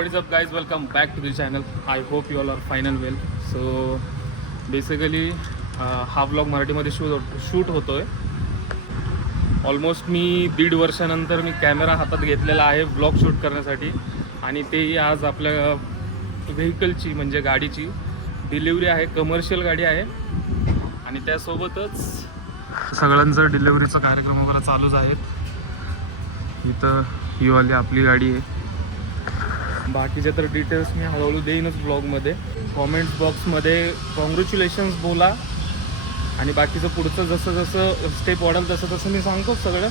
what is up guys, welcome back to the channel. I hope you all are fine and well. So basically हा vlog मराठीमध्ये shoot होतोय. Almost मी 1.5 वर्षानंतर मी camera हातात घेतलेला आहे vlog shoot करण्यासाठी आणि तेही आज आपल्या व्हेकलची म्हणजे गाडीची डिलिव्हरी आहे. कमर्शियल गाडी आहे आणि त्यासोबतच सगळ्यांचं डिलिव्हरीचा कार्यक्रम वगैरे चालूच आहेत. इथं ही वाली आपली गाडी आहे. बाकीचे तर डिटेल्स मी हळूहळू देईनच ब्लॉगमध्ये. कॉमेंट बॉक्समध्ये कॉंग्रॅच्युलेशन्स बोला आणि बाकीचं पुढचं जसं जसं स्टेप वाढेल तसं तसं मी सांगतो सगळं.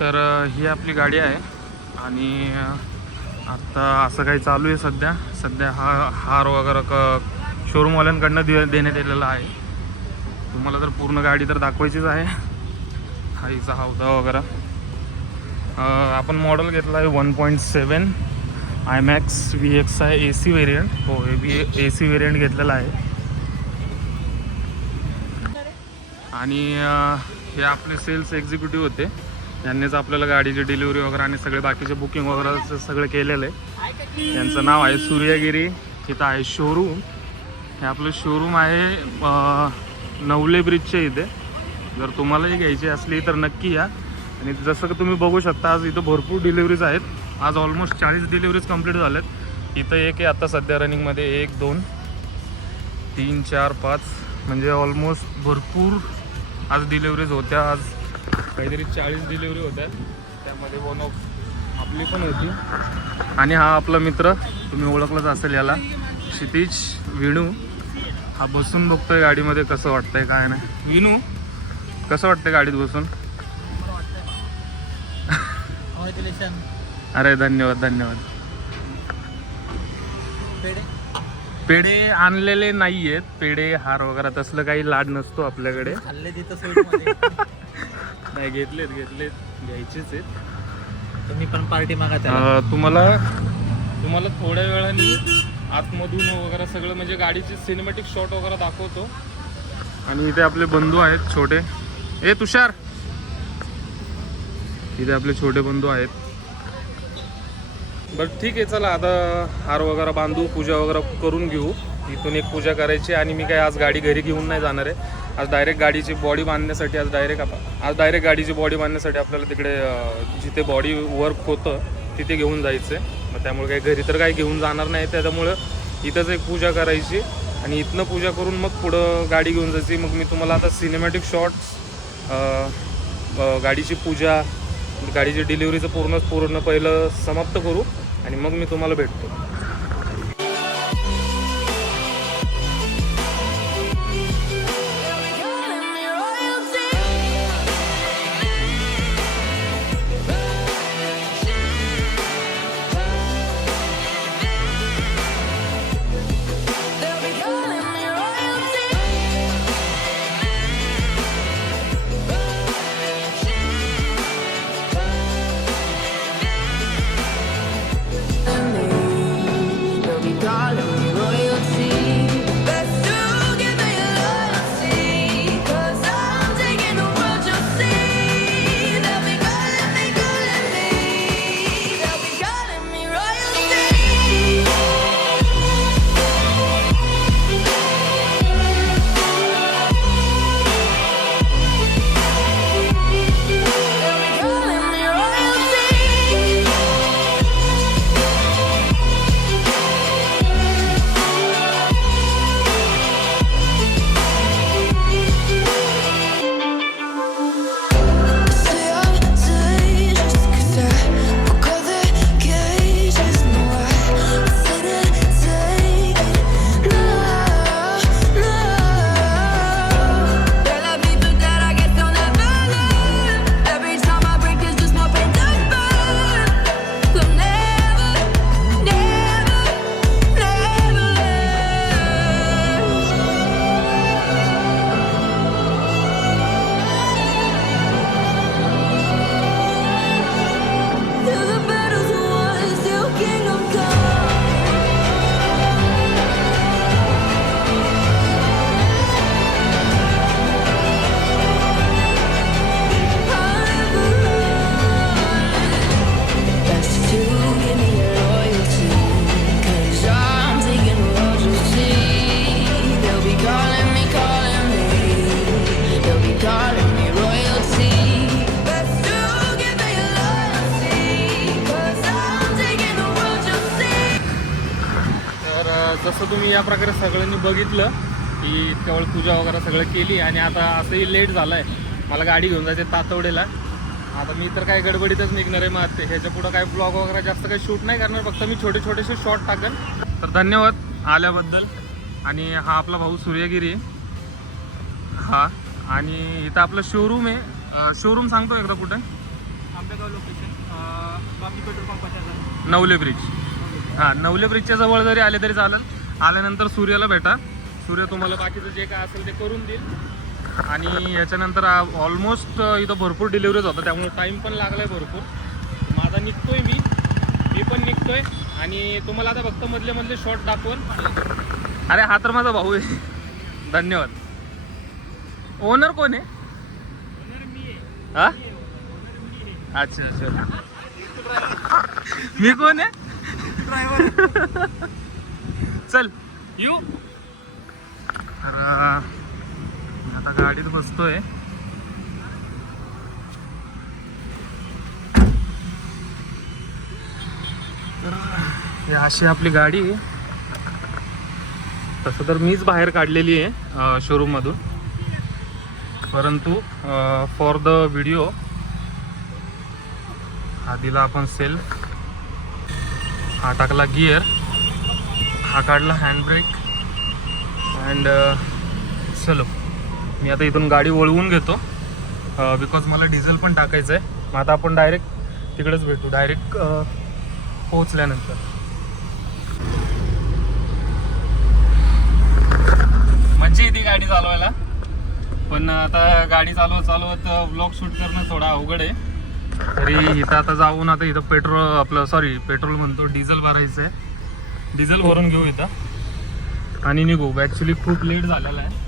तर ही आपली गाडी आहे आणि आत्ता असं काही चालू आहे सध्या हा हार वगैरे शोरूमवाल्यांकडनं देण्यात आलेला आहे. तुम्हाला तर पूर्ण गाडी तर दाखवायचीच आहे. हा हिचा हौदा वगैरे आपण मॉडेल घेतला आहे 1.7 IMAX VX आहे. AC variant. हो, AC व्हेरियंट घेतलेला आहे. आणि हे आपले सेल्स एक्झिक्युटिव्ह होते. यांनीच आपल्याला गाडीची डिलिव्हरी वगैरे आणि सगळे बाकीचे बुकिंग वगैरे सगळं केलेलं आहे. यांचं नाव आहे सूर्यगिरी. इथं आहे शोरूम. हे आपलं शोरूम आहे नवले ब्रिजच्या इथे. जर तुम्हालाही घ्यायची असली तर नक्की या. आणि जसं की तुम्ही बघू शकता आज इथं भरपूर डिलिव्हरीज आहेत. आज ऑलमोस्ट 40 डिलिव्हरीज कंप्लीट झाल्यात. इथं एक आहे आता सध्या रनिंगमध्ये. 1 2 3 4 5 म्हणजे ऑलमोस्ट भरपूर आज डिलिव्हरीज होत्या. आज काहीतरी 40 डिलिव्हरी होत्या. त्यामध्ये वन ऑफ आपली पण होती. आणि हा आपला मित्र, तुम्ही ओळखलंच असेल याला, क्षितिज विणू. हा बसून बघतोय गाडीमध्ये कसं वाटतंय काय नाही. विनू, कसं वाटतंय गाडीत बसून? अरे धन्यवाद. पेढे आणलेले नाही आहेत. पेढे हार वगैरे तसलं काही लाड नसतो आपल्याकडे. नाही, घेतलेत घ्यायचेच आहेत. तुम्ही पण पार्टी मागा. तुम्हाला थोड्या वेळाने आतमधून वगैरे सगळं म्हणजे गाडीचे सिनेमॅटिक शॉट वगैरे दाखवतो. आणि इथे आपले बंधू आहेत छोटे. तुषार, इथे आपले छोटे बंधू आहेत. बरं ठीक आहे, चला आता हार वगैरे बांधू, पूजा वगैरे करून घेऊ. इथून एक पूजा करायची आणि मी काय आज गाडी घरी घेऊन नाही जाणार आहे. आज डायरेक्ट गाडीची बॉडी बांधण्यासाठी आज डायरेक्ट गाडीची बॉडी बांधण्यासाठी आपल्याला तिकडे जिथे बॉडी वर्क होतं तिथे घेऊन जायचं आहे. मग त्यामुळे काही घरी तर काही घेऊन जाणार नाही. त्याच्यामुळं इथंच एक पूजा करायची आणि इथनं पूजा करून मग पुढं गाडी घेऊन जायची. मग मी तुम्हाला आता सिनेमॅटिक शॉट्स, गाडीची पूजा, गाडीची डिलिव्हरीचं पूर्ण पहिलं समाप्त करू आणि मग मी तुम्हाला भेटतो. तुम्ही या प्रकारे सगळ्यांनी बघितलं की इतक्या वेळ पूजा वगैरे सगळं केली आणि आता असंही लेट झालं आहे, मला गाडी घेऊन जायचे तातवडेला. आता मी तर काय गडबडीतच निघणार आहे. मग ह्याच्या पुढं काय ब्लॉग वगैरे जास्त काही शूट नाही करणार, फक्त मी छोटे छोटेसे शॉर्ट टाकेन. तर धन्यवाद आल्याबद्दल. आणि हा आपला भाऊ सूर्यगिरी आहे हा. आणि इथं आपलं शोरूम आहे. शोरूम सांगतो एकदा कुठे? आंबेगाव लोकेशन, बापी पेट्रोल पंपाच्या नवले ब्रिज. हां, नवले ब्रिजच्या जवळ जरी आले तरी चालेल. आल्यानंतर सूर्याला भेटा. सूर्य तुम्हाला बाकीचं जे काय असेल ते करून देईल. आणि याच्यानंतर ऑलमोस्ट इथं भरपूर डिलिव्हरीज होतं, त्यामुळे टाईम पण लागला आहे भरपूर. माझा निघतोय मी पण निघतोय. आणि तुम्हाला आता फक्त मधले मधले शॉर्ट दाखवून. अरे हा तर माझा भाऊ आहे. धन्यवाद. ओनर कोण आहे? हा, अच्छा अच्छा. मी कोण आहे? ड्रायव्हर. चल यू. तर आता गाडीत बसतोय. तर ही अशी आपली गाडी आहे. तसं तर मीच बाहेर काढलेली आहे शोरूममधून, परंतु फॉर द व्हिडिओ हा दिला आपण सेल्फ, हा टाकला गिअर, हा काढला हँडब्रेक. अँड चलो मी आता इथून गाडी वळवून घेतो बिकॉज मला डिझेल पण टाकायचं आहे. मग आता आपण डायरेक्ट तिकडेच भेटू, डायरेक्ट पोहोचल्यानंतर. मज्जा येते गाडी चालवायला, पण आता गाडी चालवत व्लॉग शूट करणं थोडं अवघड आहे. तरी इथं आता जाऊन आता इथं पेट्रोल म्हणतो, डिझेल भरायचं आहे. डिझेल भरून घेऊ इथं आणि निघू. ॲक्च्युली खूप लेट झालेला आहे.